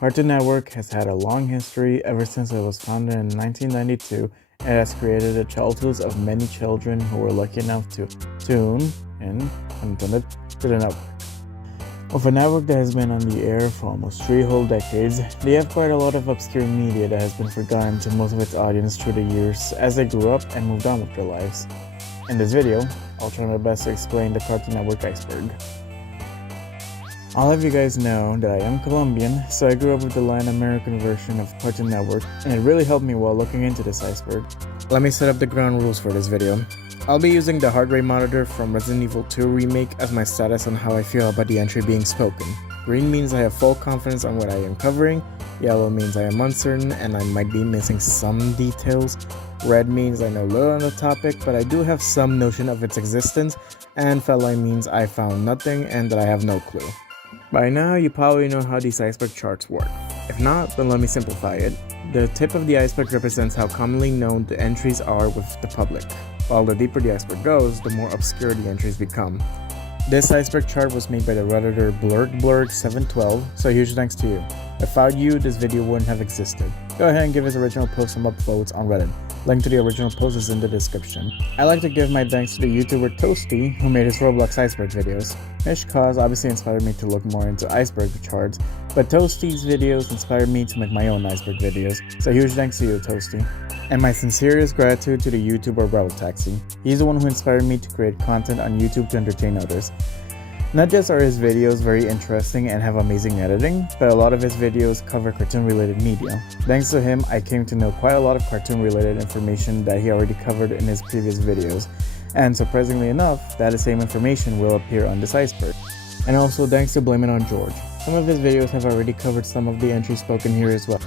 Cartoon Network has had a long history ever since it was founded in 1992 and has created the childhoods of many children who were lucky enough to tune in, unintended, to the network. With a network that has been on the air for almost 3 whole decades, they have quite a lot of obscure media that has been forgotten to most of its audience through the years as they grew up and moved on with their lives. In this video, I'll try my best to explain the Cartoon Network Iceberg. I'll have you guys know that I am Colombian, so I grew up with the Latin American version of Cartoon Network, and it really helped me while looking into this iceberg. Let me set up the ground rules for this video. I'll be using the heart rate monitor from Resident Evil 2 Remake as my status on how I feel about the entry being spoken. Green means I have full confidence on what I am covering, yellow means I am uncertain and I might be missing some details, red means I know little on the topic but I do have some notion of its existence, and felt line means I found nothing and that I have no clue. By now, you probably know how these iceberg charts work. If not, then let me simplify it. The tip of the iceberg represents how commonly known the entries are with the public, while the deeper the iceberg goes, the more obscure the entries become. This iceberg chart was made by the redditor Blurg712, so huge thanks to you. Without you, this video wouldn't have existed. Go ahead and give his original post some upvotes on Reddit. Link to the original post is in the description. I'd like to give my thanks to the YouTuber Toasty, who made his Roblox iceberg videos. His cause obviously inspired me to look more into iceberg charts, but Toasty's videos inspired me to make my own iceberg videos, so huge thanks to you, Toasty. And my sincerest gratitude to the YouTuber Rebel Taxi. He's the one who inspired me to create content on YouTube to entertain others. Not just are his videos very interesting and have amazing editing, but a lot of his videos cover cartoon-related media. Thanks to him, I came to know quite a lot of cartoon-related information that he already covered in his previous videos. And surprisingly enough, that same information will appear on this iceberg. And also thanks to Blame It On George. Some of his videos have already covered some of the entries spoken here as well.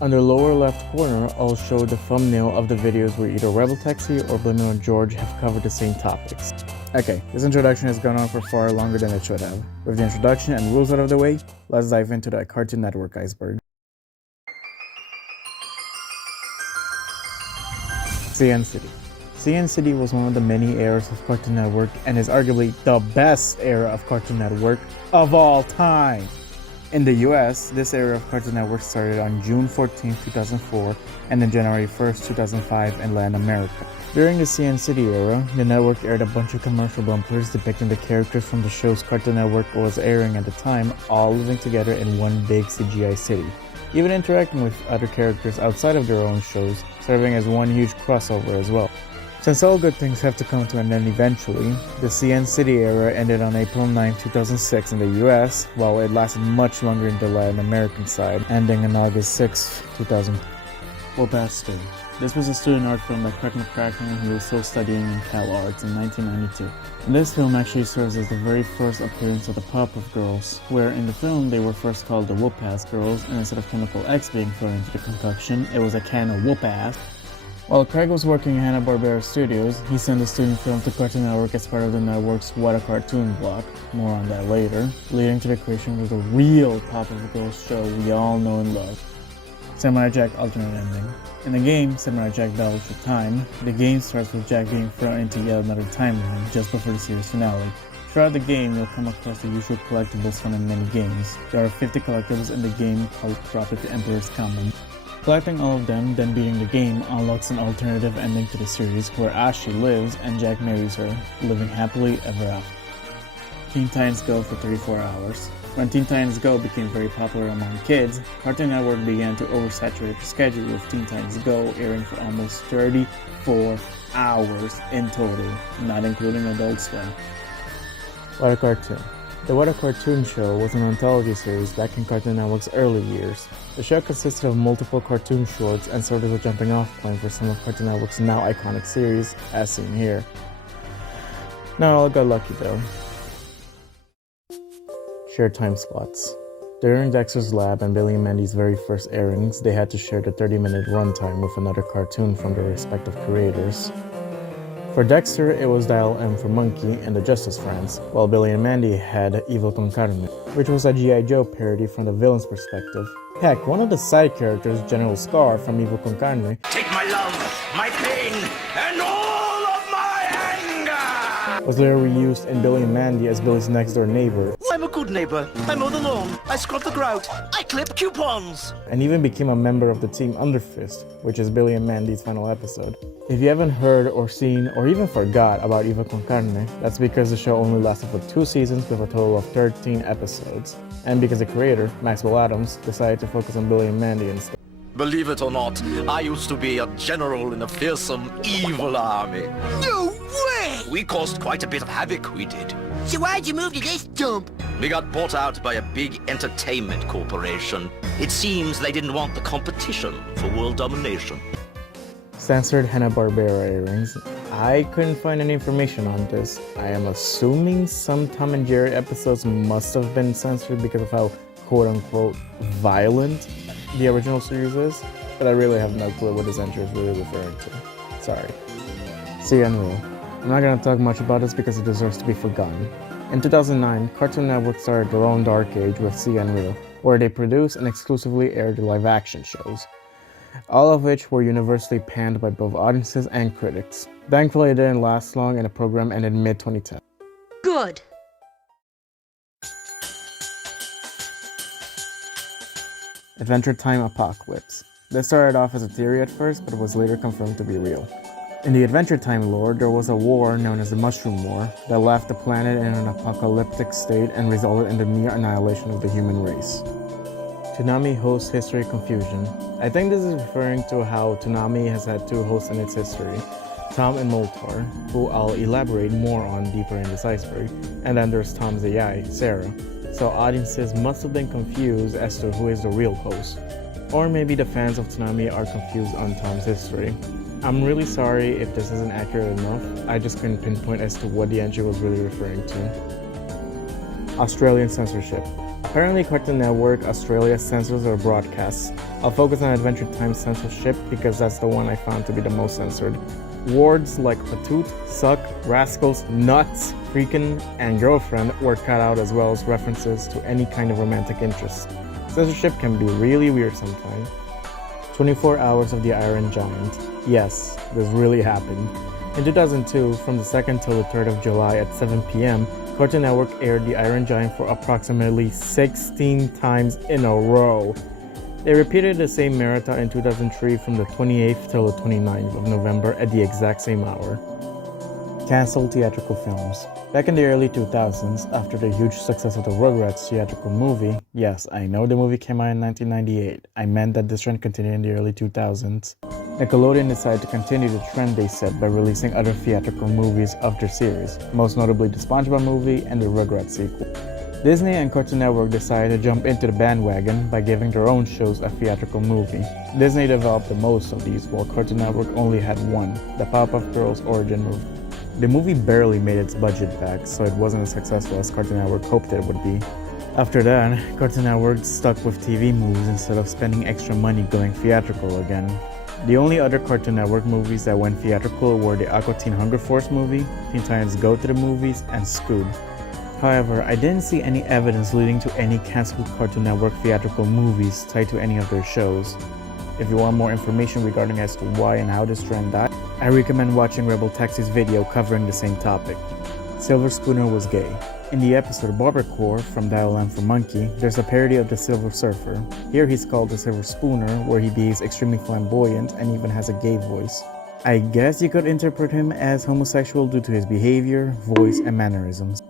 On the lower left corner, I'll show the thumbnail of the videos where either Rebel Taxi or Blame It On George have covered the same topics. Okay, this introduction has gone on for far longer than it should have. With the introduction and rules out of the way, let's dive into the Cartoon Network iceberg. CN City. CN City was one of the many eras of Cartoon Network and is arguably the best era of Cartoon Network of all time. In the US, this era of Cartoon Network started on June 14, 2004 and then January 1, 2005 in Latin America. During the CN City era, the network aired a bunch of commercial bumpers depicting the characters from the shows Cartoon Network was airing at the time, all living together in one big CGI city, even interacting with other characters outside of their own shows, serving as one huge crossover as well. Since all good things have to come to an end eventually, the CN City era ended on April 9, 2006 in the US, while it lasted much longer in the Latin American side, ending on August 6, 2000. Whoop-ass Day. This was a student art film by Craig McCracken who was still studying in Cal Arts in 1992. This film actually serves as the very first appearance of the Powerpuff Girls, where in the film they were first called the Whoop-ass Girls, and instead of Chemical X being thrown into the concoction, it was a can of whoop-ass. While Craig was working at Hanna-Barbera Studios, he sent the student film to Cartoon Network as part of the network's What a Cartoon block, more on that later, leading to the creation of the real Powerpuff Girls show we all know and love. Samurai Jack alternate ending. In the game, Samurai Jack Battles for Time, the game starts with Jack being thrown into yet another timeline just before the series finale. Throughout the game, you'll come across the usual collectibles found in many games. There are 50 collectibles in the game called Drop It the Emperor's Common. Collecting all of them, then beating the game, unlocks an alternative ending to the series where Ashley lives and Jack marries her, living happily ever after. Teen Titans Go for 34 hours. When Teen Titans Go became very popular among kids, Cartoon Network began to oversaturate the schedule with Teen Titans Go airing for almost 34 hours in total, not including Adult Swim. What a Cartoon. The What a Cartoon show was an anthology series back in Cartoon Network's early years. The show consisted of multiple cartoon shorts and served as a jumping off point for some of Cartoon Network's now iconic series, as seen here. Not all got lucky though. Shared time slots. During Dexter's Lab and Billy and Mandy's very first airings, they had to share the 30-minute runtime with another cartoon from their respective creators. For Dexter, it was Dial M for Monkey and the Justice Friends, while Billy and Mandy had Evil Con Carne, which was a G.I. Joe parody from the villain's perspective. Heck, one of the side characters, General Scar from Evil Con Carne, take my love, my pain, and all of my anger! was later reused in Billy and Mandy as Billy's next door neighbor. I'm a good neighbor. I mow the lawn, I scrub the grout, I clip coupons. And even became a member of the team Under Fist, which is Billy and Mandy's final episode. If you haven't heard or seen or even forgot about Eva con Carne, that's because the show only lasted for 2 seasons with a total of 13 episodes, and because the creator, Maxwell Adams, decided to focus on Billy and Mandy instead. Believe it or not, I used to be a general in a fearsome, evil army. No way! We caused quite a bit of havoc, we did. So why'd you move to this dump? We got bought out by a big entertainment corporation. It seems they didn't want the competition for world domination. Censored Hanna-Barbera airings. I couldn't find any information on this. I am assuming some Tom and Jerry episodes must have been censored because of how quote-unquote violent the original series is, but I really have no clue what this entry is really referring to. Sorry. See Unreal. I'm not gonna talk much about this because it deserves to be forgotten. In 2009, Cartoon Network started their own dark age with See Unreal, where they produce and exclusively aired live-action shows, all of which were universally panned by both audiences and critics. Thankfully, it didn't last long and the program ended mid-2010. Good. Adventure Time Apocalypse. This started off as a theory at first, but it was later confirmed to be real. In the Adventure Time lore, there was a war known as the Mushroom War that left the planet in an apocalyptic state and resulted in the near annihilation of the human race. Toonami host history confusion. I think this is referring to how Toonami has had 2 hosts in its history, Tom and Moltar, who I'll elaborate more on deeper in this iceberg, and then there's Tom's AI, Sarah. So audiences must have been confused as to who is the real host. Or maybe the fans of Toonami are confused on Tom's history. I'm really sorry if this isn't accurate enough, I just couldn't pinpoint as to what the entry was really referring to. Australian censorship. Apparently Cartoon Network Australia censors their broadcasts. I'll focus on Adventure Time censorship because that's the one I found to be the most censored. Words like patoot, suck, rascals, nuts, freakin', and girlfriend were cut out, as well as references to any kind of romantic interest. Censorship can be really weird sometimes. 24 Hours of the Iron Giant. Yes, this really happened. In 2002, from the 2nd till the 3rd of July at 7 p.m., Cartoon Network aired the Iron Giant for approximately 16 times in a row. They repeated the same marathon in 2003 from the 28th till the 29th of November at the exact same hour. Cancelled theatrical films. Back in the early 2000s, after the huge success of the Rugrats theatrical movie, yes, I know the movie came out in 1998, I meant that this trend continued in the early 2000s. Nickelodeon decided to continue the trend they set by releasing other theatrical movies of their series, most notably the SpongeBob movie and the Rugrats sequel. Disney and Cartoon Network decided to jump into the bandwagon by giving their own shows a theatrical movie. Disney developed the most of these, while Cartoon Network only had one, the Powerpuff Girls origin movie. The movie barely made its budget back, so it wasn't as successful as Cartoon Network hoped it would be. After that, Cartoon Network stuck with TV movies instead of spending extra money going theatrical again. The only other Cartoon Network movies that went theatrical were the Aqua Teen Hunger Force movie, Teen Titans Go to the Movies, and Scoob. However, I didn't see any evidence leading to any cancelled Cartoon Network theatrical movies tied to any of their shows. If you want more information regarding as to why and how this trend died, I recommend watching Rebel Taxi's video covering the same topic. Silver Spooner was gay. In the episode Barbercore from Dial M for Monkey, there's a parody of the Silver Surfer. Here he's called the Silver Spooner, where he behaves extremely flamboyant and even has a gay voice. I guess you could interpret him as homosexual due to his behavior, voice, and mannerisms.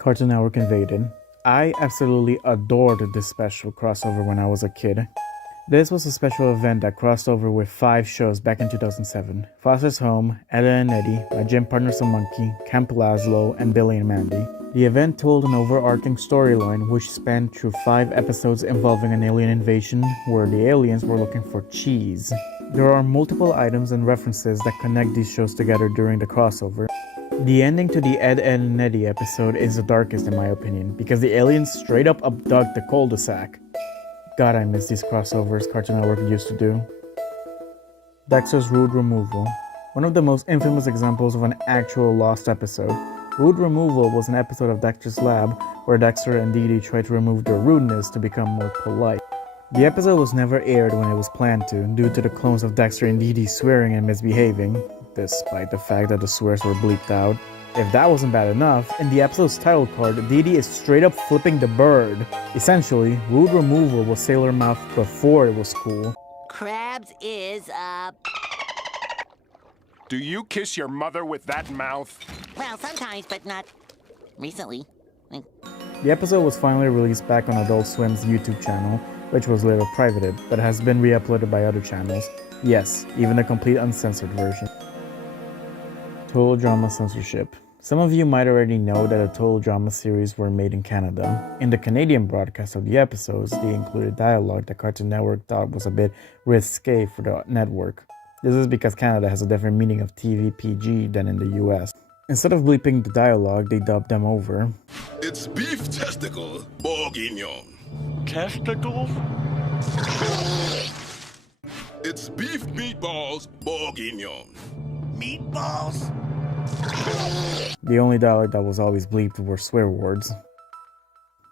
Cartoon Network Invaded. I absolutely adored this special crossover when I was a kid. This was a special event that crossed over with 5 shows back in 2007. Foster's Home, Ella and Eddie, My Gym Partner's a Monkey, Camp Lazlo, and Billy and Mandy. The event told an overarching storyline which spanned through 5 episodes involving an alien invasion where the aliens were looking for cheese. There are multiple items and references that connect these shows together during the crossover. The ending to the Ed, Edd and Eddy episode is the darkest in my opinion, because the aliens straight up abduct the cul-de-sac. God, I miss these crossovers Cartoon Network used to do. Dexter's Rude Removal. One of the most infamous examples of an actual lost episode. Rude Removal was an episode of Dexter's Lab where Dexter and Dee Dee tried to remove their rudeness to become more polite. The episode was never aired when it was planned to, due to the clones of Dexter and Dee Dee swearing and misbehaving. despite the fact that the swears were bleeped out. If that wasn't bad enough, in the episode's title card, Dee Dee is straight up flipping the bird. Essentially, rude removal was sailor mouth before it was cool. Crabs is, Do you kiss your mother with that mouth? well, sometimes, but not recently. The episode was finally released back on Adult Swim's YouTube channel, which was later privated, but has been re-uploaded by other channels. Yes, even a complete uncensored version. Total Drama Censorship. Some of you might already know that the Total Drama series were made in Canada. In the Canadian broadcast of the episodes, they included dialogue that Cartoon Network thought was a bit risque for the network. This is because Canada has a different meaning of TV PG than in the US. Instead of bleeping the dialogue, they dubbed them over. It's beef testicle bourguignon. Testicles? It's beef meatballs bourguignon. Meatballs? The only dialogue that was always bleeped were swear words.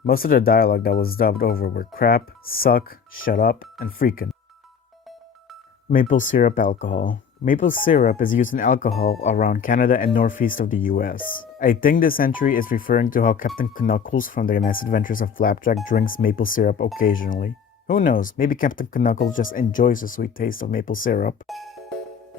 Most of the dialogue that was dubbed over were crap, suck, shut up, and freakin'. Maple syrup alcohol. Maple syrup is used in alcohol around Canada and northeast of the US. I think this entry is referring to how Captain Knuckles from the Nice Adventures of Flapjack drinks maple syrup occasionally. Who knows, maybe Captain Knuckles just enjoys the sweet taste of maple syrup.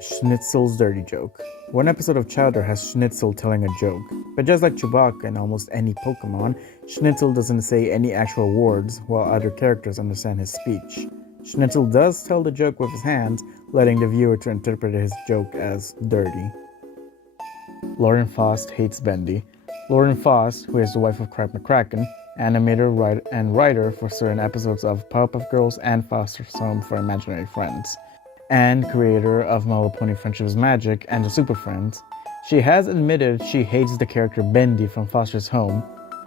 Schnitzel's dirty joke. One episode of Chowder has Schnitzel telling a joke, but just like Chewbacca and almost any Pokemon, Schnitzel doesn't say any actual words while other characters understand his speech. Schnitzel does tell the joke with his hands, letting the viewer to interpret his joke as dirty. Lauren Faust hates Bendy. Lauren Faust, who is the wife of Craig McCracken, animator and writer for certain episodes of Powerpuff Girls and Foster's Home for Imaginary Friends, and creator of My Little Pony Friendship's Magic and the Super Friends, she has admitted she hates the character Bendy from Foster's Home.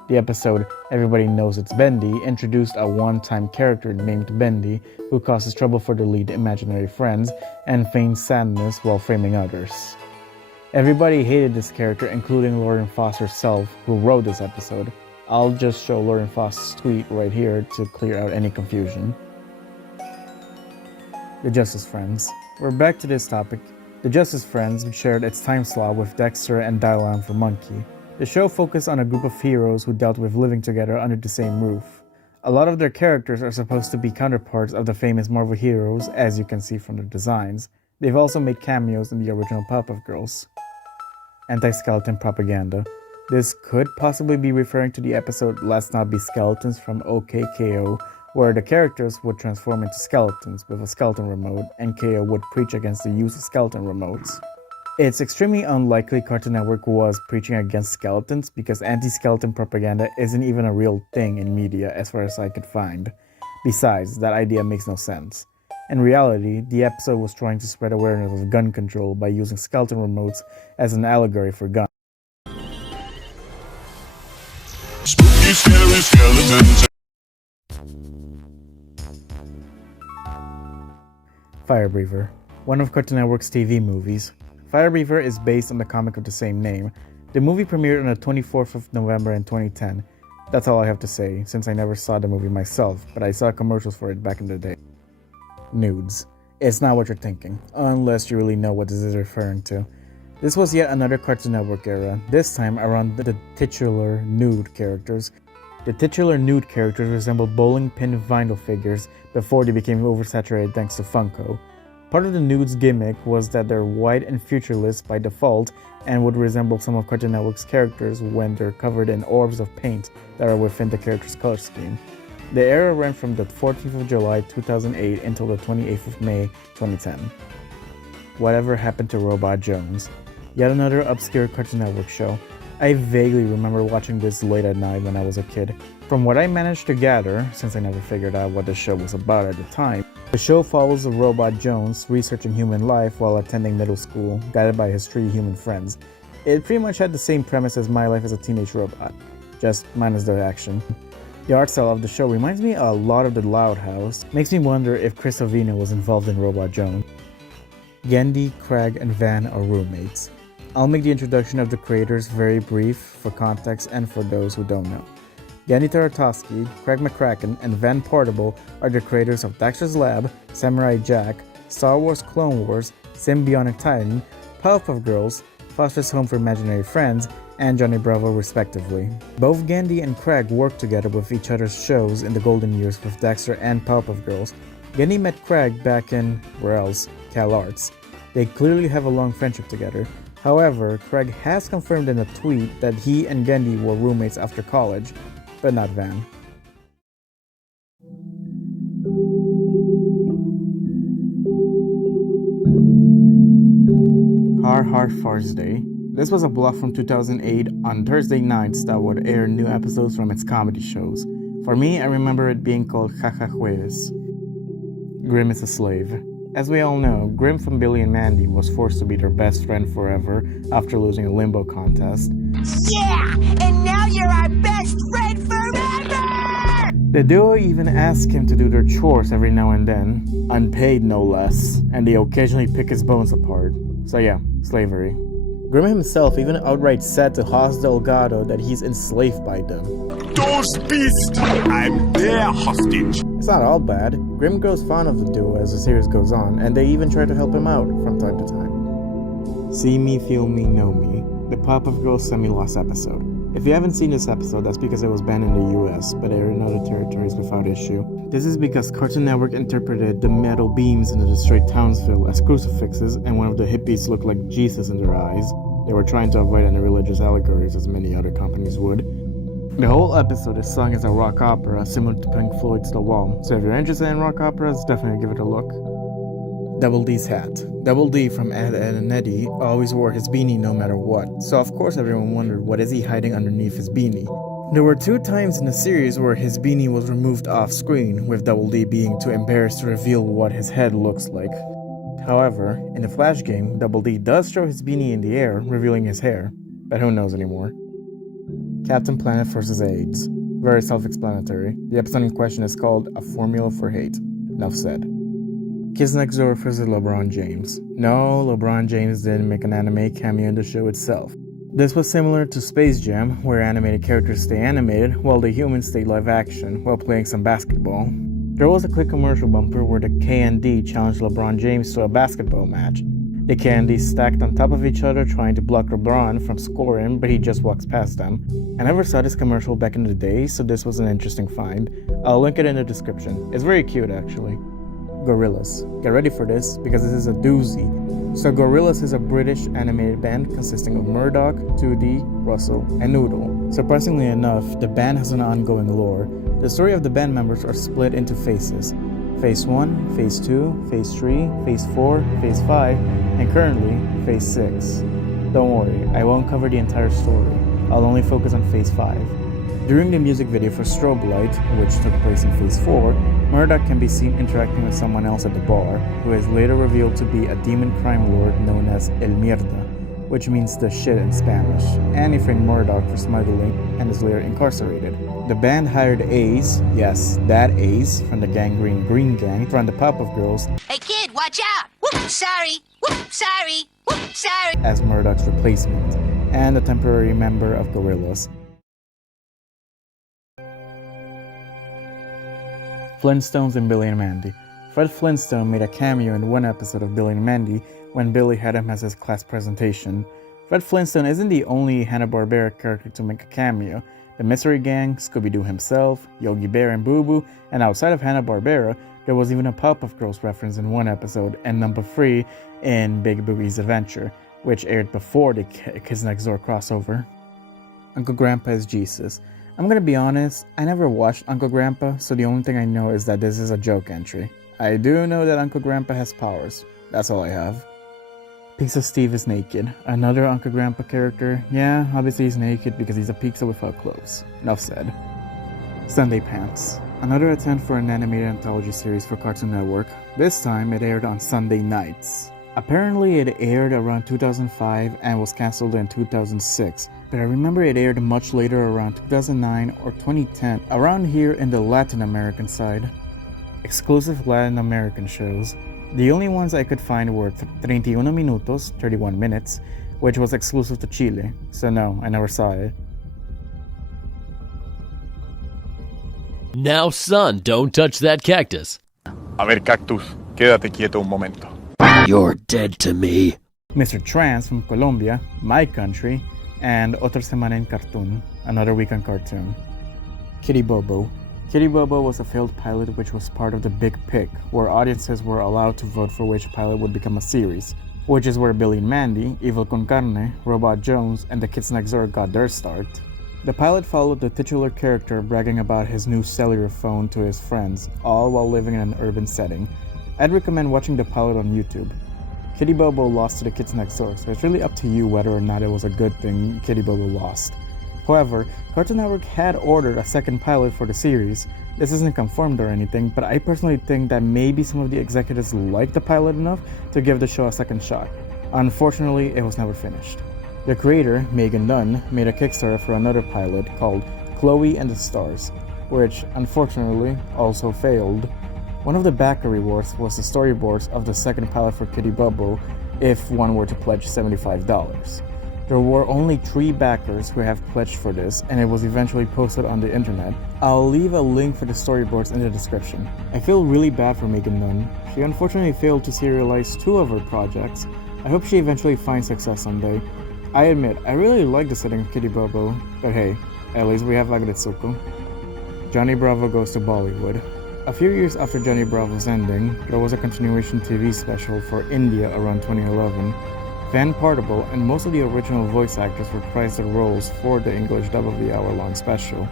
The episode Everybody Knows It's Bendy introduced a one-time character named Bendy who causes trouble for the lead imaginary friends and feigns sadness while framing others. Everybody hated this character, including Lauren Faust herself, who wrote this episode. I'll just show Lauren Faust's tweet right here to clear out any confusion. The Justice Friends. We're back to this topic. The Justice Friends shared its time slot with Dexter and Dylan for Monkey. The show focused on a group of heroes who dealt with living together under the same roof. A lot of their characters are supposed to be counterparts of the famous Marvel heroes, as you can see from their designs. They've also made cameos in the original Powerpuff Girls. Anti-skeleton propaganda. This could possibly be referring to the episode Let's Not Be Skeletons from OKKO, where the characters would transform into skeletons with a skeleton remote, and KO would preach against the use of skeleton remotes. It's extremely unlikely Cartoon Network was preaching against skeletons because anti-skeleton propaganda isn't even a real thing in media as far as I could find. Besides, that idea makes no sense. In reality, the episode was trying to spread awareness of gun control by using skeleton remotes as an allegory for guns. Spooky, scary skeletons. Fire Breather, one of Cartoon Network's TV movies. Fire Breather is based on the comic of the same name. The movie premiered on the 24th of November in 2010. That's all I have to say, since I never saw the movie myself, but I saw commercials for it back in the day. Nudes. It's not what you're thinking, unless you really know what this is referring to. This was yet another Cartoon Network era, this time around the titular nude characters. The titular nude characters resembled bowling pin vinyl figures before they became oversaturated thanks to Funko. Part of the nudes gimmick was that they're white and featureless by default and would resemble some of Cartoon Network's characters when they're covered in orbs of paint that are within the character's color scheme. The era ran from the 14th of July 2008 until the 28th of May 2010. Whatever Happened to Robot Jones? Yet another obscure Cartoon Network show. I vaguely remember watching this late at night when I was a kid. From what I managed to gather, since I never figured out what the show was about at the time, the show follows a robot Jones researching human life while attending middle school, guided by his 3 human friends. It pretty much had the same premise as My Life as a Teenage Robot, just minus the action. The art style of the show reminds me a lot of The Loud House. Makes me wonder if Chris Ovino was involved in Robot Jones. Gendy, Craig, and Van are roommates. I'll make the introduction of the creators very brief for context and for those who don't know. Gendy Tartakovsky, Craig McCracken, and Van Portable are the creators of Dexter's Lab, Samurai Jack, Star Wars Clone Wars, Symbionic Titan, Powerpuff Girls, Foster's Home for Imaginary Friends, and Johnny Bravo respectively. Both Gandhi and Craig worked together with each other's shows in the golden years with Dexter and Powerpuff Girls. Gandhi met Craig back in, where else, Cal Arts. They clearly have a long friendship together. However, Craig has confirmed in a tweet that he and Gandhi were roommates after college, but not Van. Har Har Thursday. This was a bluff from 2008 on Thursday nights that would air new episodes from its comedy shows. For me, I remember it being called Jaja Jueves. Grim is a slave. As we all know, Grim from Billy and Mandy was forced to be their best friend forever after losing a limbo contest. Yeah! And now you're our best friend forever! The duo even ask him to do their chores every now and then, unpaid no less, and they occasionally pick his bones apart. So yeah, slavery. Grim himself even outright said to Haas Delgado that he's enslaved by them. Those beasts! I'm their hostage. It's not all bad. Grim grows fond of the duo as the series goes on, and they even try to help him out from time to time. See Me, Feel Me, Know Me, the Powerpuff Girls semi-lost episode. If you haven't seen this episode, that's because it was banned in the US, but aired in other territories without issue. This is because Cartoon Network interpreted the metal beams in the destroyed Townsville as crucifixes, and one of the hippies looked like Jesus in their eyes. They were trying to avoid any religious allegories as many other companies would. The whole episode is sung as a rock opera similar to Pink Floyd's The Wall, so if you're interested in rock operas, definitely give it a look. Double D's hat. Double D from Ed, Edd and Eddy always wore his beanie no matter what, so of course everyone wondered what is he hiding underneath his beanie. There were 2 times in the series where his beanie was removed off screen, with Double D being too embarrassed to reveal what his head looks like. However, in the Flash game, Double D does throw his beanie in the air, revealing his hair, but who knows anymore. Captain Planet vs. AIDS. Very self-explanatory. The episode in question is called A Formula for Hate. Enough said. Kids Next Door vs. LeBron James. No, LeBron James didn't make an anime cameo in the show itself. This was similar to Space Jam, where animated characters stay animated while the humans stay live action while playing some basketball. There was a quick commercial bumper where the K&D challenged LeBron James to a basketball match. The K&D stacked on top of each other trying to block LeBron from scoring, but he just walks past them. I never saw this commercial back in the day, so this was an interesting find. I'll link it in the description. It's very cute actually. Gorillaz. Get ready for this, because this is a doozy. So Gorillaz is a British animated band consisting of Murdoch, 2D, Russell, and Noodle. Surprisingly enough, the band has an ongoing lore. The story of the band members are split into phases. Phase 1, Phase 2, Phase 3, Phase 4, Phase 5, and currently, Phase 6. Don't worry, I won't cover the entire story. I'll only focus on Phase 5. During the music video for Strobe Light, which took place in Phase 4, Murdoch can be seen interacting with someone else at the bar, who is later revealed to be a demon crime lord known as El Mierda, which means the shit in Spanish, and he framed Murdoch for smuggling and is later incarcerated. The band hired Ace, yes, that Ace, from the Gangrene Green Gang, from the Powerpuff Girls, Hey kid, watch out! Whoop, sorry! Whoop, sorry! Whoop, sorry! as Murdoch's replacement, and a temporary member of Gorillaz. Flintstones and Billy and Mandy. Fred Flintstone made a cameo in one episode of Billy and Mandy when Billy had him as his class presentation. Fred Flintstone isn't the only Hanna-Barbera character to make a cameo. The Mystery Gang, Scooby-Doo himself, Yogi Bear and Boo Boo, and outside of Hanna-Barbera, there was even a Powerpuff Girls reference in one episode, and number 3 in Big Boogie's Adventure, which aired before the Kids Next Door crossover. Uncle Grandpa is Jesus. I'm gonna be honest, I never watched Uncle Grandpa, so the only thing I know is that this is a joke entry. I do know that Uncle Grandpa has powers. That's all I have. Pizza Steve is naked. Another Uncle Grandpa character. Yeah, obviously he's naked because he's a pizza without clothes. Enough said. Sunday Pants. Another attempt for an animated anthology series for Cartoon Network. This time it aired on Sunday nights. Apparently it aired around 2005 and was cancelled in 2006, but I remember it aired much later around 2009 or 2010, around here in the Latin American side. Exclusive Latin American shows. The only ones I could find were 31 Minutos, 31 minutes, which was exclusive to Chile, so no, I never saw it. Now son, don't touch that cactus. A ver, Cactus, quédate quieto un momento. You're dead to me. Mr. Trans from Colombia, my country, and Otra Semana en Cartoon, another week on cartoon. Kitty Bobo. Kitty Bobo was a failed pilot which was part of the Big Pick, where audiences were allowed to vote for which pilot would become a series, which is where Billy and Mandy, Evil Con Carne, Robot Jones, and the Kids Next Door got their start. The pilot followed the titular character bragging about his new cellular phone to his friends, all while living in an urban setting. I'd recommend watching the pilot on YouTube. Kitty Bobo lost to the Kids Next Door, so it's really up to you whether or not it was a good thing Kitty Bobo lost. However, Cartoon Network had ordered a second pilot for the series. This isn't confirmed or anything, but I personally think that maybe some of the executives liked the pilot enough to give the show a second shot. Unfortunately, it was never finished. The creator, Megan Dunn, made a Kickstarter for another pilot called Chloe and the Stars, which unfortunately also failed. One of the backer rewards was the storyboards of the second pilot for Kitty Bobo if one were to pledge $75. There were only 3 backers who have pledged for this, and it was eventually posted on the internet. I'll leave a link for the storyboards in the description. I feel really bad for Megan Dunn. She unfortunately failed to serialize 2 of her projects. I hope she eventually finds success someday. I admit, I really like the setting of Kitty Bobo, but hey, at least we have Agretsuko. Johnny Bravo goes to Bollywood. A few years after Johnny Bravo's ending, there was a continuation TV special for India around 2011. Van Partible and most of the original voice actors reprised their roles for the English dub of the hour-long special.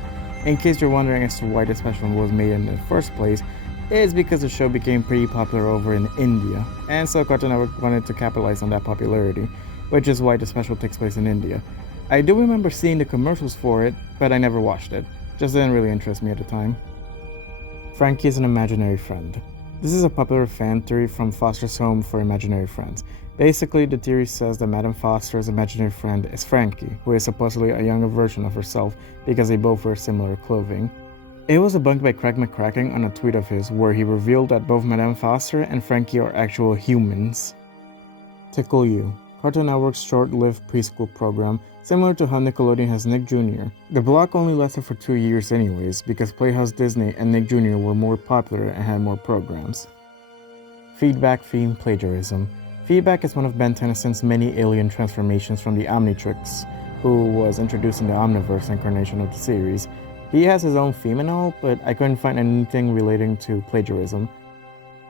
In case you're wondering as to why the special was made in the first place, it's because the show became pretty popular over in India, and so Cartoon Network wanted to capitalize on that popularity, which is why the special takes place in India. I do remember seeing the commercials for it, but I never watched it. Just didn't really interest me at the time. Frankie is an imaginary friend. This is a popular fan theory from Foster's Home for Imaginary Friends. Basically, the theory says that Madame Foster's imaginary friend is Frankie, who is supposedly a younger version of herself because they both wear similar clothing. It was debunked by Craig McCracken on a tweet of his where he revealed that both Madame Foster and Frankie are actual humans. Tickle You, Cartoon Network's short-lived preschool program, similar to how Nickelodeon has Nick Jr. The block only lasted for 2 years anyways because Playhouse Disney and Nick Jr. were more popular and had more programs. Feedback Theme Plagiarism. Feedback is one of Ben Tennyson's many alien transformations from the Omnitrix, who was introduced in the Omniverse incarnation of the series. He has his own theme and all, but I couldn't find anything relating to plagiarism.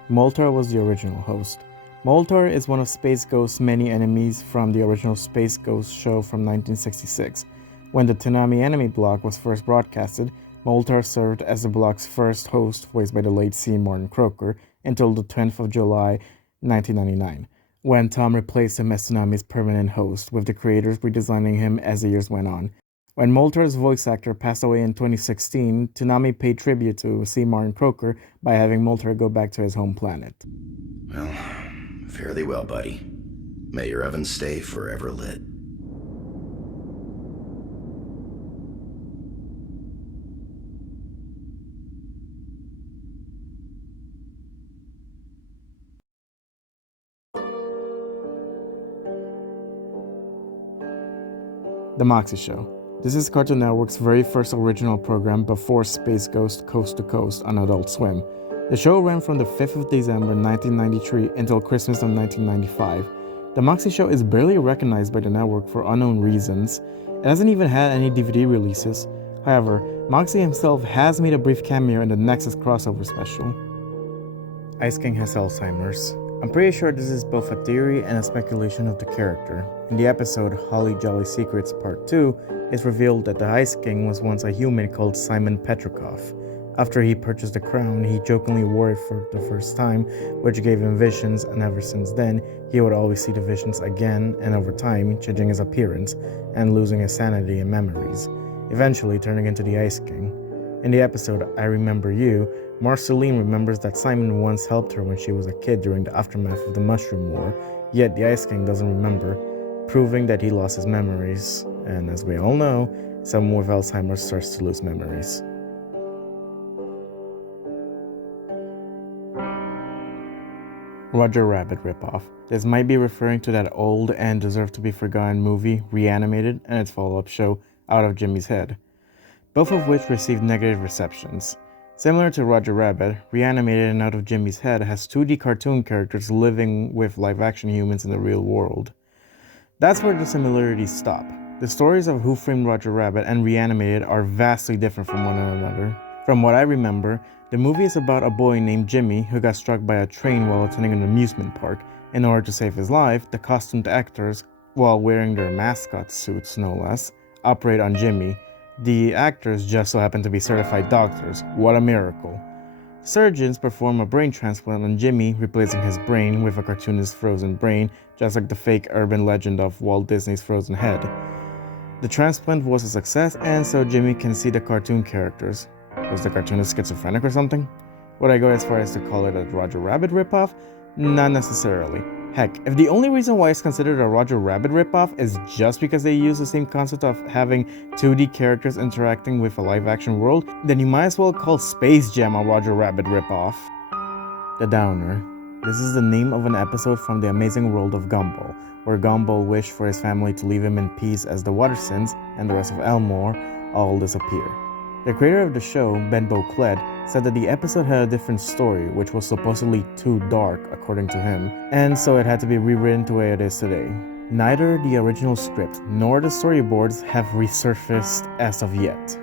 Moltar was the original host. Moltar is one of Space Ghost's many enemies from the original Space Ghost show from 1966. When the Toonami anime block was first broadcasted, Moltar served as the block's first host, voiced by the late C. Martin Croker, until the 10th of July, 1999. When Tom replaced him as Toonami's permanent host, with the creators redesigning him as the years went on. When Moltar's voice actor passed away in 2016, Toonami paid tribute to C. Martin Croker by having Moltar go back to his home planet. Well, fare thee well, buddy. May your oven stay forever lit. The Moxie Show. This is Cartoon Network's very first original program before Space Ghost Coast to Coast on Adult Swim. The show ran from the 5th of December 1993 until Christmas of 1995. The Moxie Show is barely recognized by the network for unknown reasons. It hasn't even had any DVD releases. However, Moxie himself has made a brief cameo in the Nexus crossover special. Ice King has Alzheimer's. I'm pretty sure this is both a theory and a speculation of the character. In the episode Holly Jolly Secrets Part 2, it's revealed that the Ice King was once a human called Simon Petrikov. After he purchased the crown, he jokingly wore it for the first time, which gave him visions, and ever since then, he would always see the visions again, and over time, changing his appearance, and losing his sanity and memories, eventually turning into the Ice King. In the episode I Remember You, Marceline remembers that Simon once helped her when she was a kid during the aftermath of the Mushroom War, yet the Ice King doesn't remember, proving that he lost his memories, and as we all know, someone with Alzheimer's starts to lose memories. Roger Rabbit ripoff. This might be referring to that old and deserved to be forgotten movie, Reanimated, and its follow-up show, Out of Jimmy's Head, both of which received negative receptions. Similar to Roger Rabbit, Reanimated and Out of Jimmy's Head has 2D cartoon characters living with live-action humans in the real world. That's where the similarities stop. The stories of Who Framed Roger Rabbit and Reanimated are vastly different from one another. From what I remember, the movie is about a boy named Jimmy who got struck by a train while attending an amusement park. In order to save his life, the costumed actors, while wearing their mascot suits no less, operate on Jimmy. The actors just so happen to be certified doctors. What a miracle. Surgeons perform a brain transplant on Jimmy, replacing his brain with a cartoonist's frozen brain, just like the fake urban legend of Walt Disney's frozen head. The transplant was a success, and so Jimmy can see the cartoon characters. Was the cartoonist schizophrenic or something? Would I go as far as to call it a Roger Rabbit ripoff? Not necessarily. Heck, if the only reason why it's considered a Roger Rabbit ripoff is just because they use the same concept of having 2D characters interacting with a live-action world, then you might as well call Space Jam a Roger Rabbit ripoff. The Downer. This is the name of an episode from The Amazing World of Gumball, where Gumball wished for his family to leave him in peace as the Wattersons and the rest of Elmore all disappear. The creator of the show, Ben Bocled, said that the episode had a different story, which was supposedly too dark, according to him, and so it had to be rewritten the way it is today. Neither the original script nor the storyboards have resurfaced as of yet.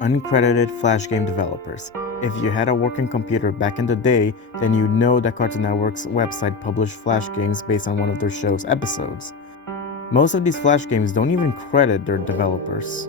Uncredited Flash game developers. If you had a working computer back in the day, then you'd know that Cartoon Network's website published Flash games based on one of their show's episodes. Most of these Flash games don't even credit their developers.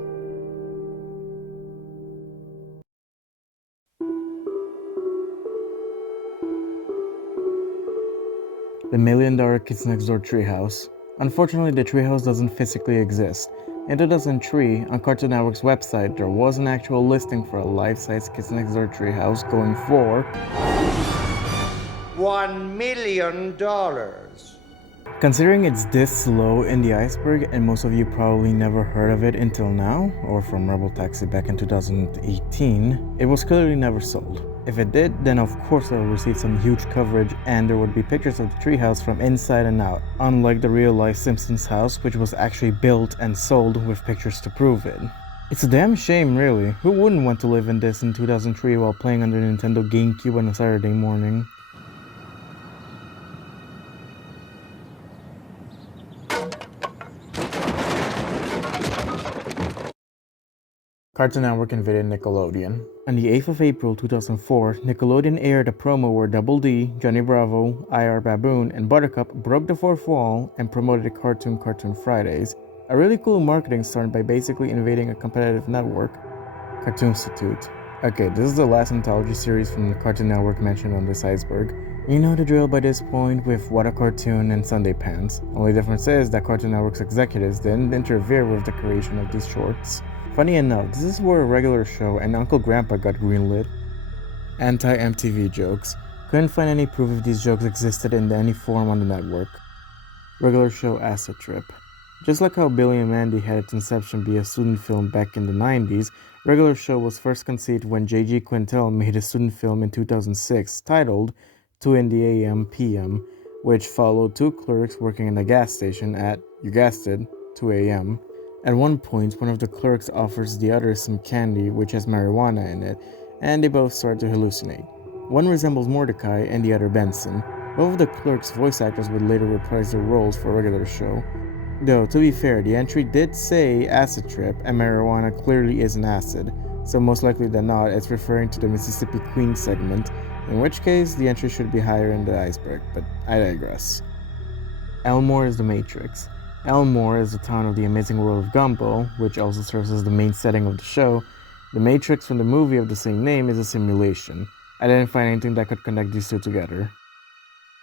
The $1 Million Kids Next Door Treehouse. Unfortunately, the treehouse doesn't physically exist. In 2003, on Cartoon Network's website, there was an actual listing for a life-size Kids Next Door treehouse going for $1 million. Considering it's this low in the iceberg, and most of you probably never heard of it until now, or from Rebel Taxi back in 2018, it was clearly never sold. If it did, then of course it will receive some huge coverage, and there would be pictures of the treehouse from inside and out, unlike the real-life Simpsons house, which was actually built and sold with pictures to prove it. It's a damn shame, really. Who wouldn't want to live in this in 2003 while playing on the Nintendo GameCube on a Saturday morning? Cartoon Network invaded Nickelodeon. On the 8th of April 2004, Nickelodeon aired a promo where Double D, Johnny Bravo, IR Baboon, and Buttercup broke the fourth wall and promoted Cartoon Fridays, a really cool marketing stunt by basically invading a competitive network, Cartoon Institute. Okay, this is the last anthology series from the Cartoon Network mentioned on this iceberg. You know the drill by this point with What a Cartoon and Sunday Pants. Only difference is that Cartoon Network's executives didn't interfere with the creation of these shorts. Funny enough, this is where a regular show and Uncle Grandpa got greenlit. Anti-MTV jokes. Couldn't find any proof if these jokes existed in any form on the network. Regular show Acid Trip. Just like how Billy and Mandy had its inception be a student film back in the 90s, Regular Show was first conceived when J.G. Quintel made a student film in 2006 titled 2 in the AM PM, which followed two clerks working in a gas station at, you guessed it, 2 a.m. At one point, one of the clerks offers the other some candy which has marijuana in it, and they both start to hallucinate. One resembles Mordecai and the other Benson. Both of the clerks' voice actors would later reprise their roles for a Regular Show. Though, to be fair, the entry did say acid trip, and marijuana clearly isn't acid, so most likely than not, it's referring to the Mississippi Queen segment, in which case the entry should be higher in the iceberg, but I digress. Elmore is the Matrix. Elmore is the town of the Amazing World of Gumball, which also serves as the main setting of the show. The Matrix from the movie of the same name is a simulation. I didn't find anything that could connect these two together.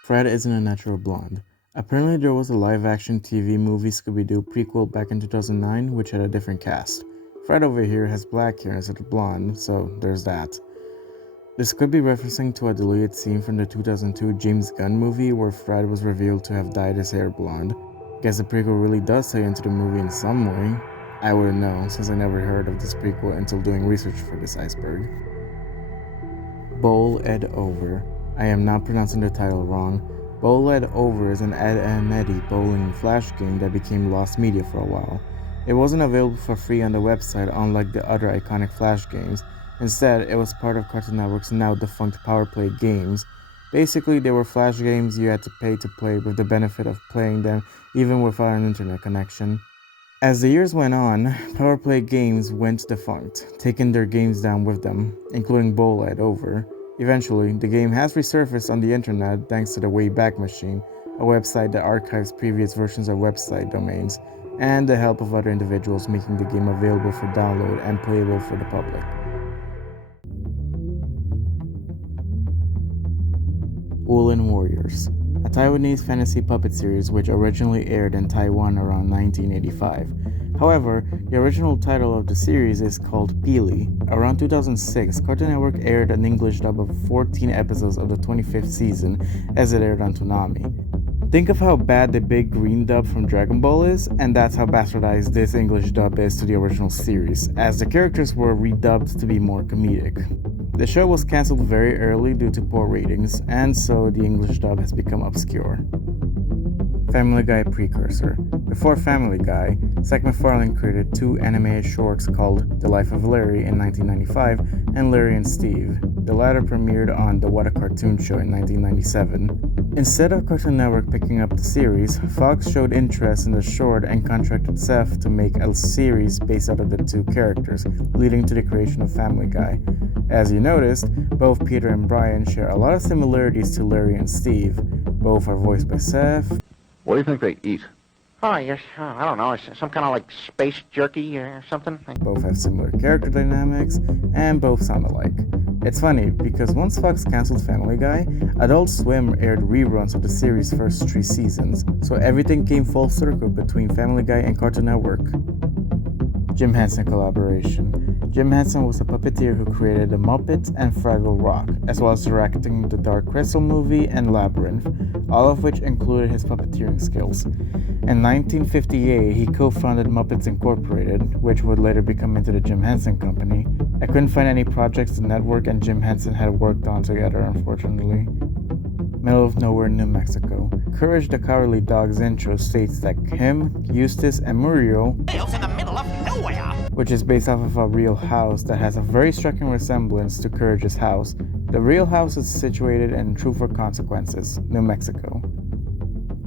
Fred isn't a natural blonde. Apparently there was a live-action TV movie Scooby-Doo prequel back in 2009 which had a different cast. Fred over here has black hair instead of blonde, so there's that. This could be referencing to a deleted scene from the 2002 James Gunn movie where Fred was revealed to have dyed his hair blonde. Guess the prequel really does tie into the movie in some way. I wouldn't know, since I never heard of this prequel until doing research for this iceberg. Bowl Ed Over. I am not pronouncing the title wrong. Bowl Ed Over is an Ed and Eddie bowling and flash game that became lost media for a while. It wasn't available for free on the website unlike the other iconic flash games. Instead, it was part of Cartoon Network's now defunct Power Play Games. Basically, they were flash games you had to pay to play with the benefit of playing them even without an internet connection. As the years went on, Power Play games went defunct, taking their games down with them, including Bullet over. Eventually, the game has resurfaced on the internet thanks to the Wayback Machine, a website that archives previous versions of website domains, and the help of other individuals making the game available for download and playable for the public. Woolen Warriors, a Taiwanese fantasy puppet series which originally aired in Taiwan around 1985. However, the original title of the series is called Peely. Around 2006, Cartoon Network aired an English dub of 14 episodes of the 25th season as it aired on Toonami. Think of how bad the big green dub from Dragon Ball is, and that's how bastardized this English dub is to the original series, as the characters were redubbed to be more comedic. The show was cancelled very early due to poor ratings, and so the English dub has become obscure. Family Guy precursor. Before Family Guy, Seth MacFarlane created two animated shorts called The Life of Larry in 1995 and Larry and Steve. The latter premiered on the What a Cartoon Show in 1997. Instead of Cartoon Network picking up the series, Fox showed interest in the short and contracted Seth to make a series based out of the two characters, leading to the creation of Family Guy. As you noticed, both Peter and Brian share a lot of similarities to Larry and Steve. Both are voiced by Seth. What do you think they eat? Oh, yes, I don't know, it's some kind of like space jerky or something. Both have similar character dynamics, and both sound alike. It's funny, because once Fox cancelled Family Guy, Adult Swim aired reruns of the series' first 3 seasons, so everything came full circle between Family Guy and Cartoon Network. Jim Henson collaboration. Jim Henson was a puppeteer who created The Muppets and Fraggle Rock, as well as directing the Dark Crystal movie and Labyrinth, all of which included his puppeteering skills. In 1958, he co-founded Muppets Incorporated, which would later become into the Jim Henson Company. I couldn't find any projects the network and Jim Henson had worked on together, unfortunately. Middle of Nowhere, New Mexico. Courage the Cowardly Dog's intro states that him, Eustace, and Muriel, in the middle of nowhere. which is based off of a real house that has a very striking resemblance to Courage's house. The real house is situated in True for Consequences, New Mexico.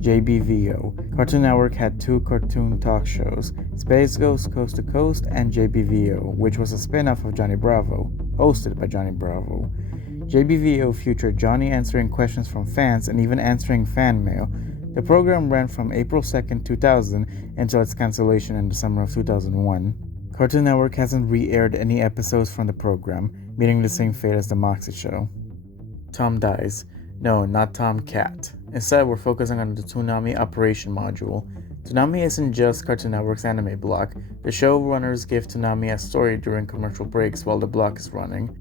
JBVO. Cartoon Network had 2 cartoon talk shows, Space Ghost Coast to Coast and JBVO, which was a spin-off of Johnny Bravo, hosted by Johnny Bravo. JBVO featured Johnny answering questions from fans and even answering fan mail. The program ran from April 2nd, 2000 until its cancellation in the summer of 2001. Cartoon Network hasn't re-aired any episodes from the program, meeting the same fate as The Moxie Show. Tom Dies. No, not Tom Cat. Instead, we're focusing on the Toonami Operation module. Toonami isn't just Cartoon Network's anime block. The showrunners give Toonami a story during commercial breaks while the block is running.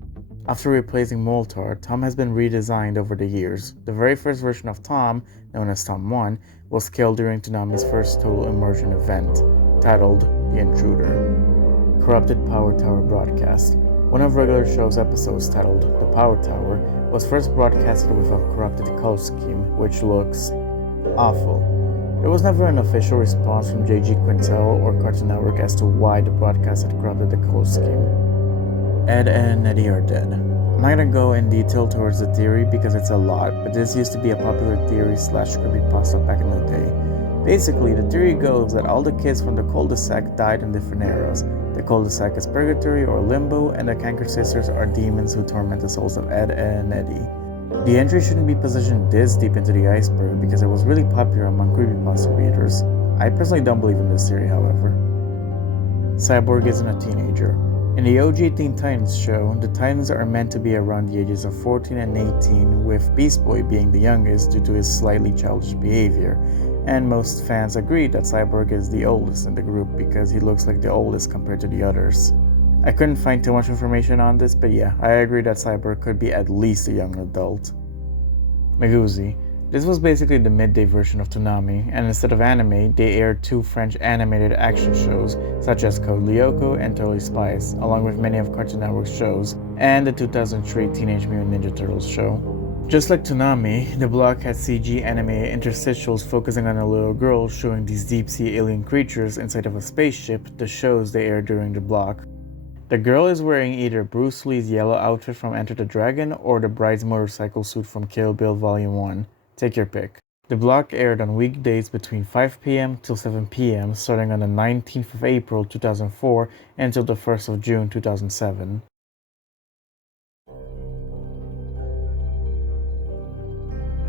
After replacing Moltar, Tom has been redesigned over the years. The very first version of Tom, known as Tom 1, was killed during Toonami's first total immersion event, titled The Intruder. Corrupted Power Tower broadcast. One of regular show's episodes, titled The Power Tower, was first broadcasted with a corrupted call scheme, which looks awful. There was never an official response from JG Quintel or Cartoon Network as to why the broadcast had corrupted the call scheme. Ed and Eddie are dead. I'm not gonna go in detail towards the theory because it's a lot, but this used to be a popular theory / creepypasta back in the day. Basically, the theory goes that all the kids from the cul-de-sac died in different eras. The cul-de-sac is purgatory or limbo, and the Canker Sisters are demons who torment the souls of Ed and Eddie. The entry shouldn't be positioned this deep into the iceberg because it was really popular among creepypasta readers. I personally don't believe in this theory, however. Cyborg isn't a teenager. In the OG Teen Titans show, the Titans are meant to be around the ages of 14 and 18, with Beast Boy being the youngest due to his slightly childish behavior, and most fans agree that Cyborg is the oldest in the group because he looks like the oldest compared to the others. I couldn't find too much information on this, but yeah, I agree that Cyborg could be at least a young adult. Meguzi. This was basically the midday version of Toonami, and instead of anime, they aired 2 French animated action shows, such as Code Lyoko and Totally Spies, along with many of Cartoon Network's shows, and the 2003 Teenage Mutant Ninja Turtles show. Just like Toonami, the block had CG anime interstitials focusing on a little girl showing these deep-sea alien creatures inside of a spaceship, the shows they aired during the block. The girl is wearing either Bruce Lee's yellow outfit from Enter the Dragon or the bride's motorcycle suit from Kill Bill Volume 1. Take your pick. The block aired on weekdays between 5 p.m. till 7 p.m. starting on the 19th of April 2004 until the 1st of June 2007.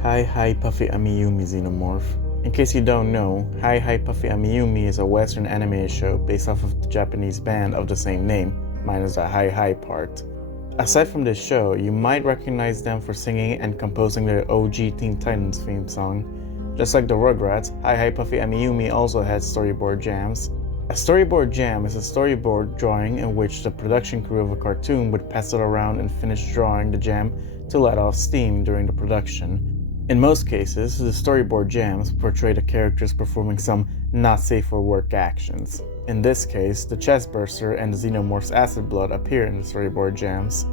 Hi Hi Puffy Amiyumi Xenomorph. In case you don't know, Hi Hi Puffy Amiyumi is a Western anime show based off of the Japanese band of the same name, minus the Hi Hi part. Aside from this show, you might recognize them for singing and composing the OG Teen Titans theme song. Just like the Rugrats, Hi Hi Puffy Amiyumi also has storyboard jams. A storyboard jam is a storyboard drawing in which the production crew of a cartoon would pass it around and finish drawing the jam to let off steam during the production. In most cases, the storyboard jams portray the characters performing some not safe for work actions. In this case, the chestburster and the Xenomorph's acid blood appear in the storyboard jams.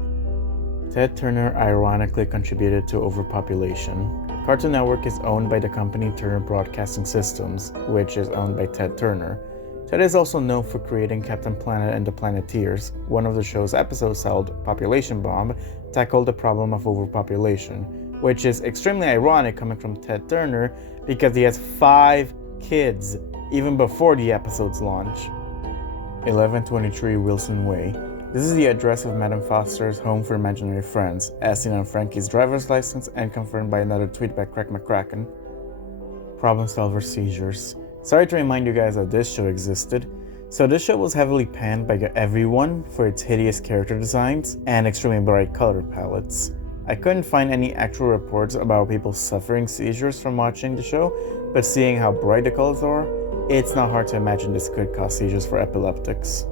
Ted Turner ironically contributed to overpopulation. Cartoon Network is owned by the company Turner Broadcasting Systems, which is owned by Ted Turner. Ted is also known for creating Captain Planet and the Planeteers. One of the show's episodes called Population Bomb tackled the problem of overpopulation, which is extremely ironic coming from Ted Turner because he has 5 kids even before the episode's launch. 1123 Wilson Way. This is the address of Madame Foster's home for imaginary friends, as seen on Frankie's driver's license and confirmed by another tweet by Crack McCracken. Problem Solver Seizures. Sorry to remind you guys that this show existed. So this show was heavily panned by everyone for its hideous character designs and extremely bright color palettes. I couldn't find any actual reports about people suffering seizures from watching the show, but seeing how bright the colors are, it's not hard to imagine this could cause seizures for epileptics.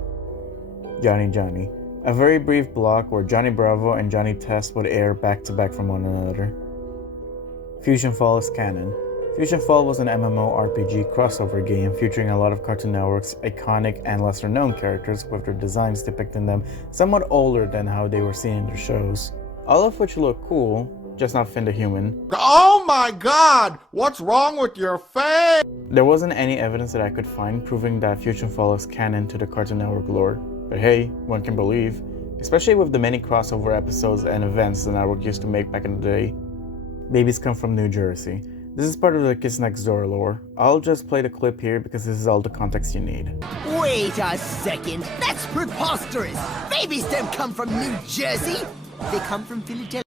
Johnny Johnny. A very brief block where Johnny Bravo and Johnny Test would air back to back from one another. Fusion Fall is canon. Fusion Fall was an MMORPG crossover game featuring a lot of Cartoon Network's iconic and lesser known characters with their designs depicting them somewhat older than how they were seen in their shows. All of which look cool, just not Finn the Human. Oh my god! What's wrong with your face? There wasn't any evidence that I could find proving that Fusion Fall is canon to the Cartoon Network lore. But hey, one can believe. Especially with the many crossover episodes and events the network used to make back in the day. Babies Come from New Jersey. This is part of the Kids Next Door lore. I'll just play the clip here because this is all the context you need. Wait a second. That's preposterous. Babies don't come from New Jersey. They come from Philadelphia.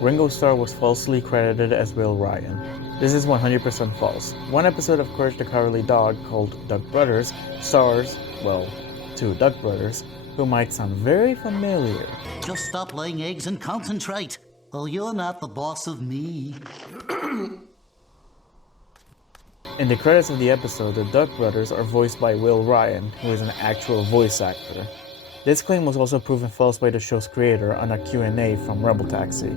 Ringo Starr was falsely credited as Will Ryan. This is 100% false. One episode of Courage the Cowardly Dog called Duck Brothers stars, well, 2 Duck Brothers, who might sound very familiar. Just stop laying eggs and concentrate. Oh, you're not the boss of me. In the credits of the episode, the Duck Brothers are voiced by Will Ryan, who is an actual voice actor. This claim was also proven false by the show's creator on a Q&A from Rebel Taxi.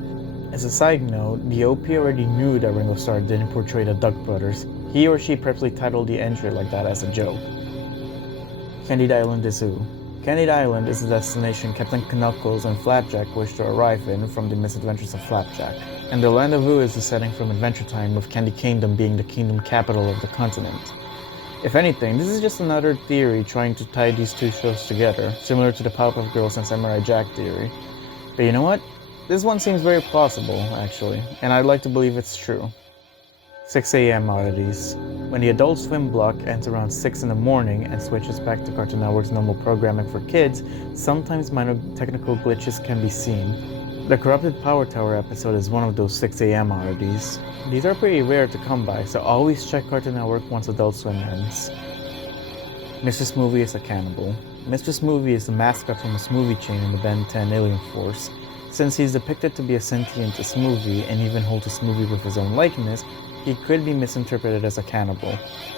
As a side note, the OP already knew that Ringo Starr didn't portray the Duck Brothers. He or she purposely titled the entry like that as a joke. Candide Island is who? Candide Island is the destination Captain Knuckles and Flapjack wish to arrive in from the misadventures of Flapjack. And the Land of Ooh is the setting from Adventure Time, with Candy Kingdom being the kingdom capital of the continent. If anything, this is just another theory trying to tie these 2 shows together, similar to the Powerpuff Girls and Samurai Jack theory. But you know what? This one seems very plausible, actually, and I'd like to believe it's true. 6 a.m. oddities. When the Adult Swim block ends around 6 in the morning and switches back to Cartoon Network's normal programming for kids, sometimes minor technical glitches can be seen. The Corrupted Power Tower episode is one of those 6 a.m. oddities. These are pretty rare to come by, so always check Cartoon Network once Adult Swim ends. Mr. Smoothie is a cannibal. Mr. Smoothie is the mascot from a smoothie chain in the Ben 10 Alien Force. Since he's depicted to be a sentient smoothie and even holds a smoothie with his own likeness, he could be misinterpreted as a cannibal.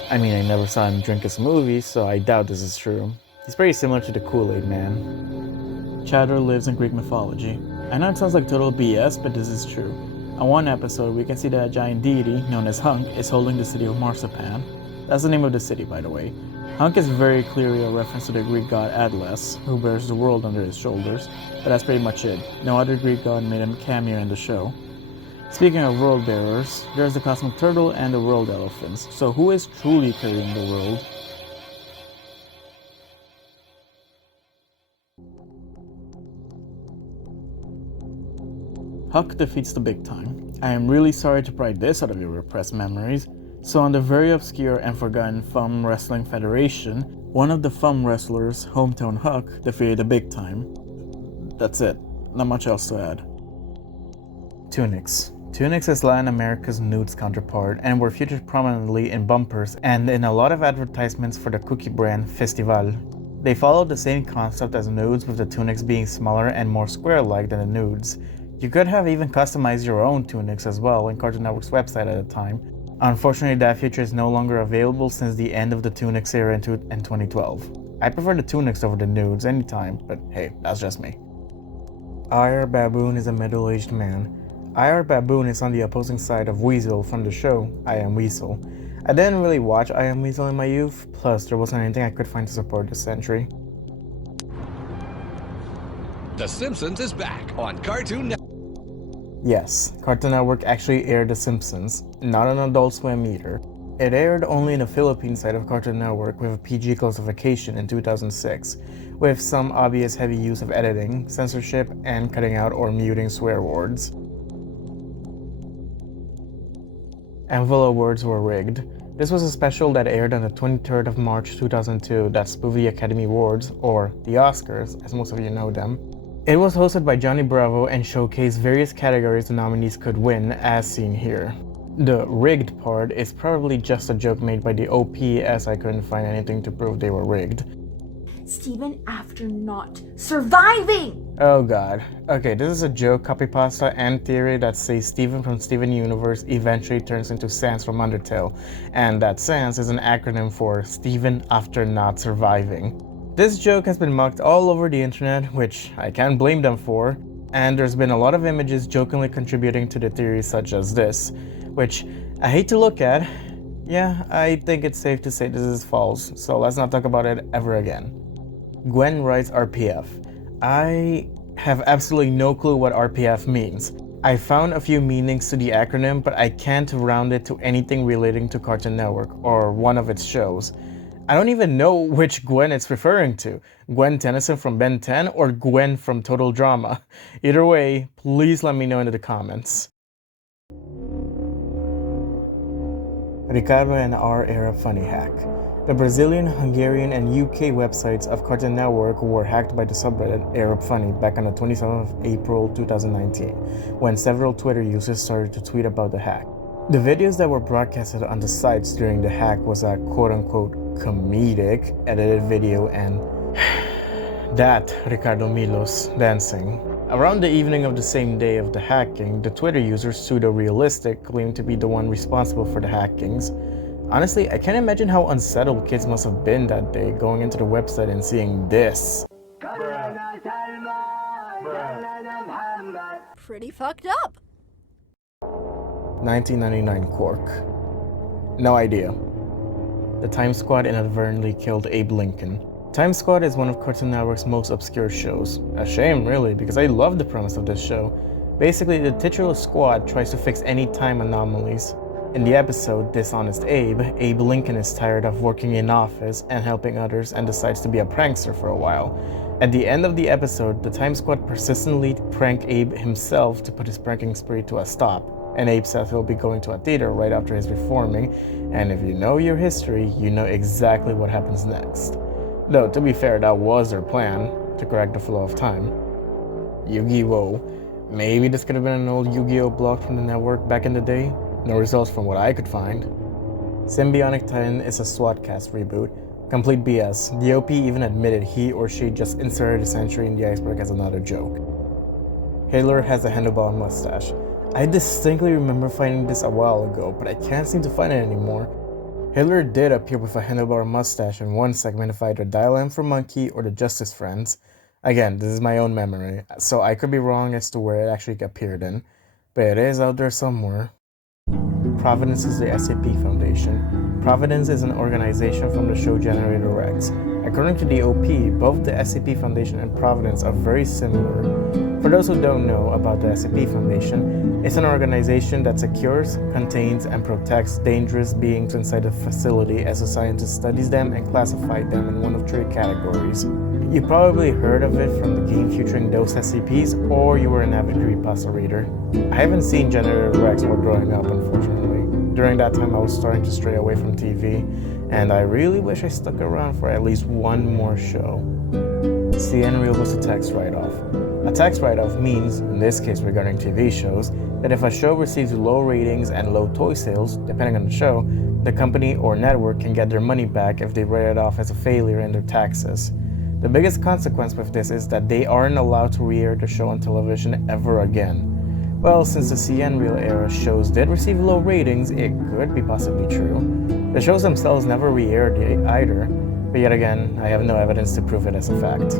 I mean, I never saw him drink a smoothie, so I doubt this is true. He's pretty similar to the Kool-Aid Man. Chowder lives in Greek mythology. I know it sounds like total BS, but this is true. On one episode, we can see that a giant deity, known as Hunk, is holding the city of Marzipan. That's the name of the city, by the way. Hunk is very clearly a reference to the Greek god Atlas, who bears the world under his shoulders, but that's pretty much it. No other Greek god made a cameo in the show. Speaking of world bearers, there's the Cosmic Turtle and the World Elephants. So who is truly carrying the world? Huck defeats the Big Time. I am really sorry to pry this out of your repressed memories. So on the very obscure and forgotten Fum Wrestling Federation, one of the Fum wrestlers, Hometown Huck, defeated the Big Time. That's it. Not much else to add. Tunics. Tunics is Latin America's nudes counterpart and were featured prominently in bumpers and in a lot of advertisements for the cookie brand Festival. They followed the same concept as nudes, with the tunics being smaller and more square-like than the nudes. You could have even customized your own tunics as well on Cartoon Network's website at the time. Unfortunately, that feature is no longer available since the end of the Tunics era in 2012. I prefer the tunics over the nudes anytime, but hey, that's just me. Ir Baboon is a middle-aged man. Ir Baboon is on the opposing side of Weasel from the show I Am Weasel. I didn't really watch I Am Weasel in my youth, plus there wasn't anything I could find to support this entry. The Simpsons is back on Cartoon Network. Yes, Cartoon Network actually aired The Simpsons, not an Adult Swim either. It aired only in the Philippine side of Cartoon Network with a PG classification in 2006, with some obvious heavy use of editing, censorship, and cutting out or muting swear words. Envelope words were rigged. This was a special that aired on the 23rd of March 2002 that spoofed the Academy Awards, or the Oscars, as most of you know them. It was hosted by Johnny Bravo and showcased various categories the nominees could win, as seen here. The rigged part is probably just a joke made by the OP, as I couldn't find anything to prove they were rigged. Steven after not surviving! Oh god. Okay, this is a joke, copypasta, and theory that says Steven from Steven Universe eventually turns into Sans from Undertale, and that Sans is an acronym for Steven after not surviving. This joke has been mocked all over the internet, which I can't blame them for, and there's been a lot of images jokingly contributing to the theory such as this, which I hate to look at. Yeah, I think it's safe to say this is false, so let's not talk about it ever again. Gwen writes RPF. I have absolutely no clue what RPF means. I found a few meanings to the acronym, but I can't round it to anything relating to Cartoon Network or one of its shows. I don't even know which Gwen it's referring to. Gwen Tennyson from Ben 10 or Gwen from Total Drama. Either way, please let me know in the comments. Ricardo and our era funny hack. The Brazilian, Hungarian, and UK websites of Cartoon Network were hacked by the subreddit Arab Funny back on the 27th of April 2019, when several Twitter users started to tweet about the hack. The videos that were broadcasted on the sites during the hack was a quote-unquote comedic edited video and that Ricardo Milos dancing. Around the evening of the same day of the hacking, the Twitter user Pseudo-Realistic claimed to be the one responsible for the hackings. Honestly, I can't imagine how unsettled kids must have been that day going into the website and seeing this. Pretty fucked up. 1999 Quark. No idea. The Time Squad inadvertently killed Abe Lincoln. Time Squad is one of Cartoon Network's most obscure shows. A shame, really, because I love the premise of this show. Basically, the titular squad tries to fix any time anomalies. In the episode Dishonest Abe, Abe Lincoln is tired of working in office and helping others and decides to be a prankster for a while. At the end of the episode, the Time Squad persistently prank Abe himself to put his pranking spree to a stop. And Abe says he'll be going to a theater right after his reforming, and if you know your history, you know exactly what happens next. Though, to be fair, that was their plan, to correct the flow of time. Yu-Gi-Oh! Maybe this could have been an old Yu-Gi-Oh! Block from the network back in the day? No results from what I could find. Symbionic Titan is a SWATcast reboot. Complete BS. The OP even admitted he or she just inserted this entry in the iceberg as another joke. Hitler has a handlebar mustache. I distinctly remember finding this a while ago, but I can't seem to find it anymore. Hitler did appear with a handlebar mustache in one segment of either Dial M for Monkey or the Justice Friends. Again, this is my own memory, so I could be wrong as to where it actually appeared in, but it is out there somewhere. Providence is the SAP Foundation. Providence is an organization from the show Generator Rex, a According to the OP, both the SCP Foundation and Providence are very similar. For those who don't know about the SCP Foundation, it's an organization that secures, contains, and protects dangerous beings inside the facility as a scientist studies them and classifies them in one of three categories. You probably heard of it from the game featuring those SCPs, or you were an avid creepypasta reader. I haven't seen Generator Rex while growing up, unfortunately. During that time, I was starting to stray away from TV, and I really wish I stuck around for at least one more show. CN Reel was a tax write-off. A tax write-off means, in this case regarding TV shows, that if a show receives low ratings and low toy sales, depending on the show, the company or network can get their money back if they write it off as a failure in their taxes. The biggest consequence with this is that they aren't allowed to re-air the show on television ever again. Well, since the CN Reel era shows did receive low ratings, it could be possibly true. The shows themselves never re-aired either, but yet again, I have no evidence to prove it as a fact.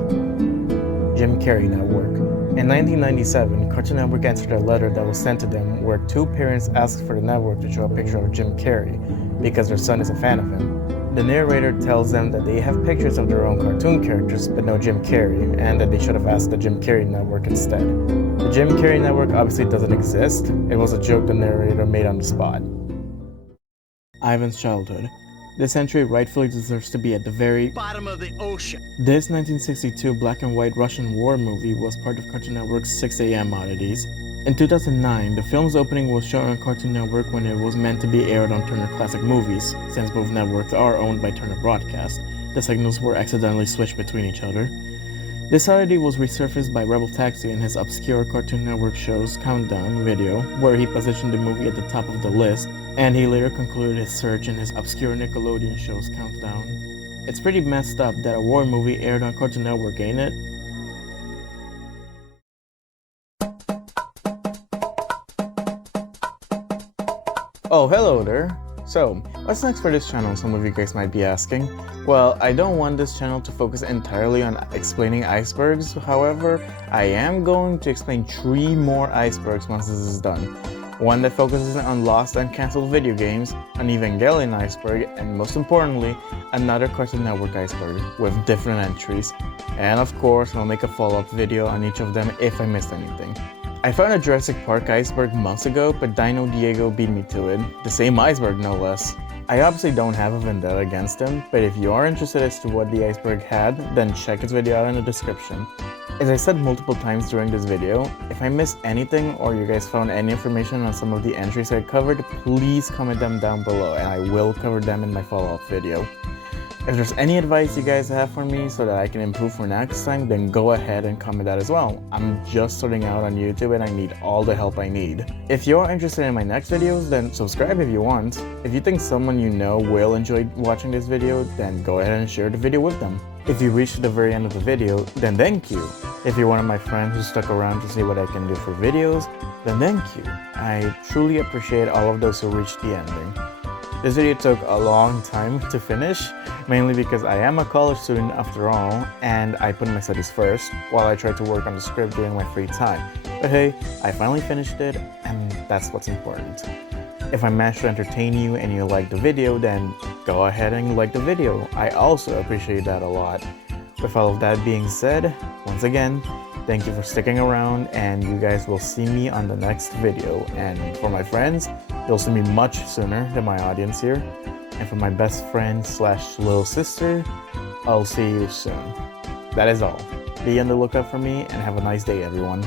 Jim Carrey Network. In 1997, Cartoon Network answered a letter that was sent to them where two parents asked for the network to show a picture of Jim Carrey because their son is a fan of him. The narrator tells them that they have pictures of their own cartoon characters but no Jim Carrey, and that they should have asked the Jim Carrey Network instead. The Jim Carrey Network obviously doesn't exist. It was a joke the narrator made on the spot. Ivan's childhood. This entry rightfully deserves to be at the very Bottom of the ocean. This 1962 black and white Russian war movie was part of Cartoon Network's 6 a.m. oddities. In 2009, the film's opening was shown on Cartoon Network when it was meant to be aired on Turner Classic Movies. Since both networks are owned by Turner Broadcast, the signals were accidentally switched between each other. This oddity was resurfaced by Rebel Taxi in his obscure Cartoon Network show's Countdown video, where he positioned the movie at the top of the list, and he later concluded his search in his obscure Nickelodeon show's Countdown. It's pretty messed up that a war movie aired on Cartoon Network, ain't it? Oh, hello there. So, what's next for this channel, some of you guys might be asking? Well, I don't want this channel to focus entirely on explaining icebergs, however, I am going to explain 3 more icebergs once this is done. One that focuses on lost and cancelled video games, an Evangelion iceberg, and most importantly, another Cartoon Network iceberg with different entries. And of course, I'll make a follow-up video on each of them if I missed anything. I found a Jurassic Park iceberg months ago, but Dino Diego beat me to it. The same iceberg, no less. I obviously don't have a vendetta against him, but if you are interested as to what the iceberg had, then check his video out in the description. As I said multiple times during this video, if I missed anything or you guys found any information on some of the entries I covered, please comment them down below and I will cover them in my follow-up video. If there's any advice you guys have for me so that I can improve for next time, then go ahead and comment that as well. I'm just starting out on YouTube and I need all the help I need. If you're interested in my next videos, then subscribe if you want. If you think someone you know will enjoy watching this video, then go ahead and share the video with them. If you reached the very end of the video, then thank you. If you're one of my friends who stuck around to see what I can do for videos, then thank you. I truly appreciate all of those who reached the ending. This video took a long time to finish, mainly because I am a college student after all, and I put my studies first, while I tried to work on the script during my free time. But hey, I finally finished it, and that's what's important. If I managed to entertain you and you liked the video, then go ahead and like the video. I also appreciate that a lot. With all of that being said, once again, thank you for sticking around, and you guys will see me on the next video. And for my friends, you'll see me much sooner than my audience here. And for my best friend / little sister, I'll see you soon. That is all. Be on the lookout for me and have a nice day, everyone.